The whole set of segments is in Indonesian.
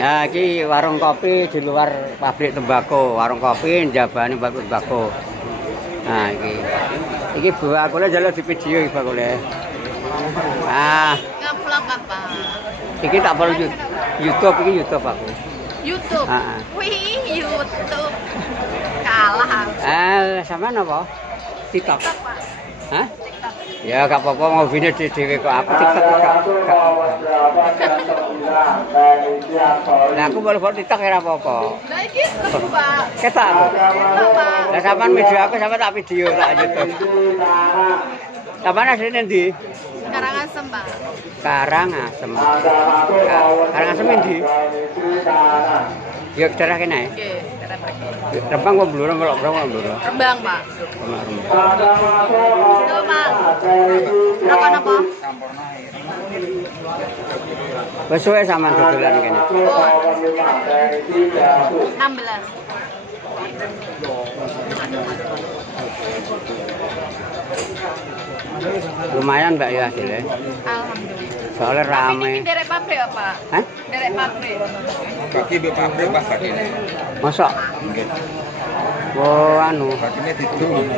Ya, iki warung kopi di luar pabrik tembakau. Warung kopi njabane pabrik tembakau. Nah, iki bakule njaluk di video iki bakule. Ah, Nge-vlog apa? iki tak perlu YouTube, iki YouTube aku. YouTube. Heeh. Wih, YouTube. Kalah. Sampean apa? TikTok. TikTok, Pak. Hah? TikTok. Ya gak apa-apa ngobine dhewe kok aku TikTok gak. Lah aku boleh TikTok ora apa-apa. Lah iki lebu, Pak. Ketok aku. Ketok, Pak. Lah sampean video aku sampean tak video tak YouTube. Sampean asline ndi? Karangasem, Pak. Karangasem. Karangasem endi? Ya daerah kene. Oke, daerah pergi. Rembang kok Blora melok Blora. Rembang, Pak. Rembang. Halo, Pak. Rokok apa? Wes suwe sampean dodolan kene. Oh. 16. Lumayan Mbak ya hasilnya. Alhamdulillah. Soalnya rame. Ini derek pabrik apa? Hah? Derek pabrik. Kaki be pabrik Pak badine. Masa? Nggih. Oh anu. Badine didu.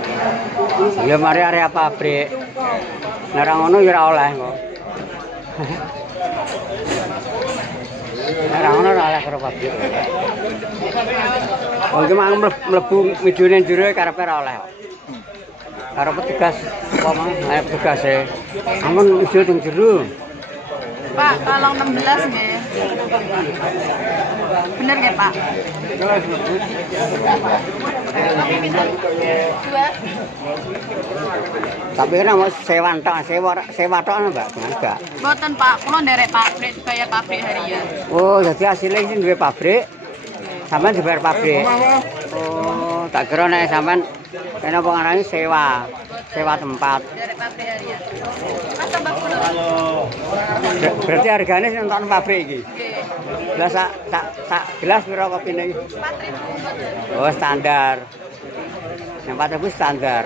Ya mari area pabrik. Nek ora ngono ya ora oleh kok. Nek ora ngono ora oleh karo pabrik. Oh iki mang mlebu midune njero karepe ora oleh kok. Karo petugas apa mang? Petugase. Ampun ijo teng jero. Pak, tolong 16 nggih. Bener nggih, Pak? Dua. Tapi kan mau sewa tok Mbak, enggak. Mboten, Pak. Kula nderek pabrik dibayar pabrik harian. Oh, jadi hasilnya ini duwe pabrik. Sampean dibayar pabrik. Oh, tak kira nek sampean kena pengarane sewa tempat. Derek pabrik harian. Mas tambah kula. Berarti harganya sing nonton pabrik iki. Nggih. Lah sak gelas pira kopine iki? 4.000. Oh, standar. Yang 4.000 standar.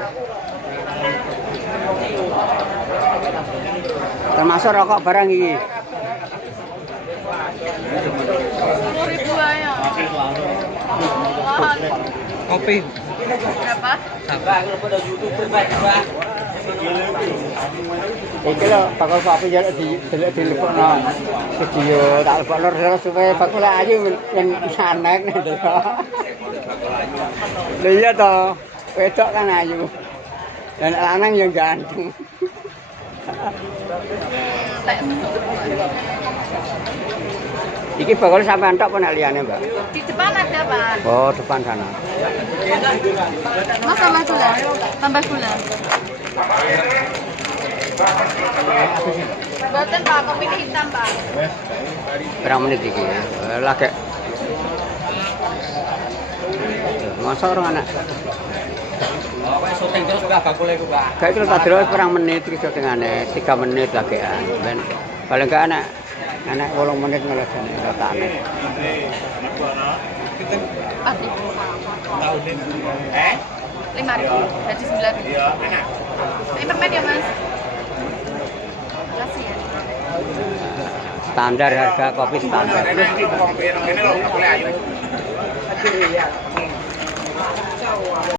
Termasuk rokok barang iki. 10.000 aja. Kopi. Berapa? Iki lho bakal kopi jaluk dilebokno video tak lebokno terus supaya bakal ayu yang sanek lho. Lha iya to, wedok kan ayu. Dan lanang yang ganteng. Iki bakal sampean tok apa nek liyane, Mbak? Di depan ada, Pak. Oh, depan sana. Mas tambah gula. Tambah gula. Buatan, Pak, kopi hitam, Pak. Berapa menit iki? Lagi. Masa orang anak? Syuting terus Pak bakule iku, Pak. Kayak kita terus perang menit iki syutingane 3 menit lagi ya. Ben paling gak anak 8 menit ngelesane rotane. Pasti. Tahun ini. 5.000. Gaji 9.000. Iya, enak. Ini permen ya, Mas? Kasih ya. Standar harga kopi standar. Enak iki wong kene lho bakule ayu.